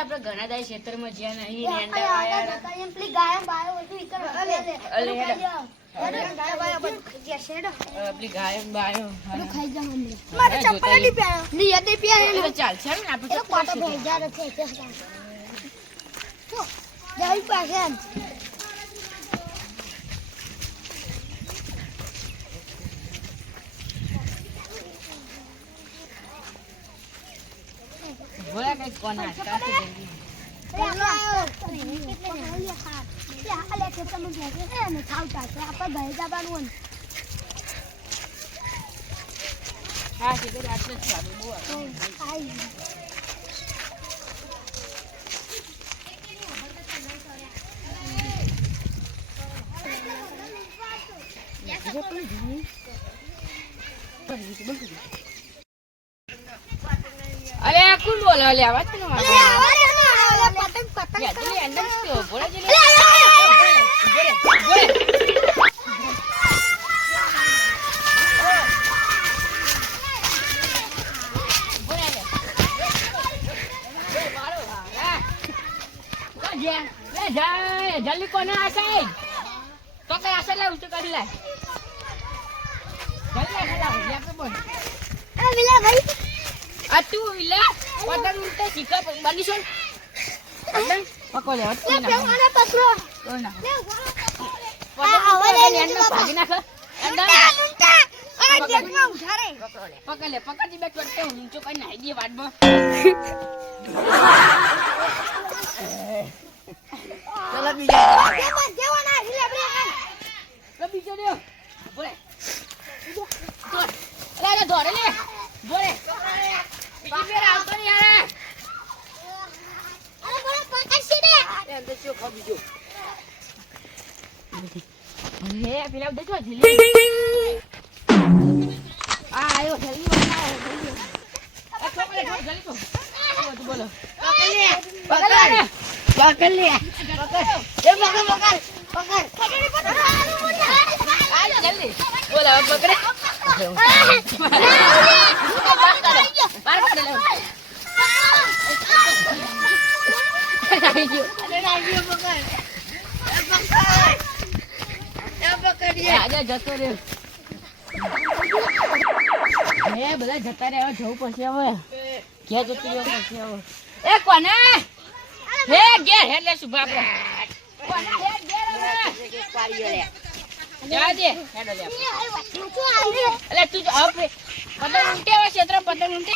આપણે ઘણા દાય ક્ષેત્રમાં જ્યાં નહીં એ રેંડા આ વાયા આગળ એમ પેલી ગાયો બાયો બધું ઈ કરવા. અલે, અલે. આપણી ગાયો બાયો ખાઈ જાઓ મારે ચપ્પલ નહીં પહેર્યા. નહીં, એ નહીં પહેર્યા એ ને. તો ને આપણે તો કોટો. ભેજા છે, છે, છે. જો, પાસે એમ. ભોળા કંઈક કોના કાઢી દેવી. પેલો આવ્યો. કેટલે હા. એ આલે ખેતરમાં બેસે છે ને ખાવતા છે. આપણે ઘરે જવાનું. હા સીધું આટલે જ ચાલુ બહુ આવે. તો ખાઈ જાય. અરે આ કોણ બોલે અલે આવાજ કેનો આવે? અલે. પતંગ, પતંગ, યા, પતંગ. જલ્દી અંદર જ કયો, ભોળા જલ્દી. અલે, અલે, અલે. કોને આ સાઈડ? તો કઈ આશે લાવું તો કાઢી લાય. જલ્દી આ સાઈડ લાવ, લે, બોલ. આ વિલા ભાઈ. આ તું વિલા પતંગ ઉડતે શીખા બની છો પતંગ પકો લે લે, પતંગ પેલો આને પકડો. કોણ ના લે, ઊભા. પતંગ આવા દે, એન્ડમાં ભાગી નાખ. અંદર ઊંટા, ઊંટા. આ દેખમાં ઉઠા. રે. પકડ લે પકડ દી બે ચોટે ઊંચો કઈ નાઈ દે વાડમાં ચલો બીજો. જે પણ જેવાના હિલે બ્રેક આન. લે. બીજો દે બોલે દોડ લે લે દોડ લે બોલે બીજી ફેર આવતો નહીં યાર અરે બોલો પકડશી દે. શું ખા બીજો હે પેલા ઉડે જલ્દી. આ આયો જલ્દી બનાવો જલ્દી આ છોકરે છોકરે જલ્દી તો બોલો બોલો. પકડ લે. પકડ. એ પકડ, પકડ, પકડ. પકડી, પકડ. જલ્દી. બોલો હવે પકડે. બાર લે આવી ગયો અરે રાજીઓ પકડ. એ પકડ. એ પકડ એ આજે જતો રહ્યો હે બધા જતા રહ્યા જવું પછી હવે એ કોને હે ઘેર હે લે શુભા કોને હે ઘેર હવે દે લે પતંગ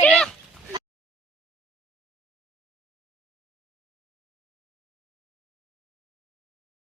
Yeah.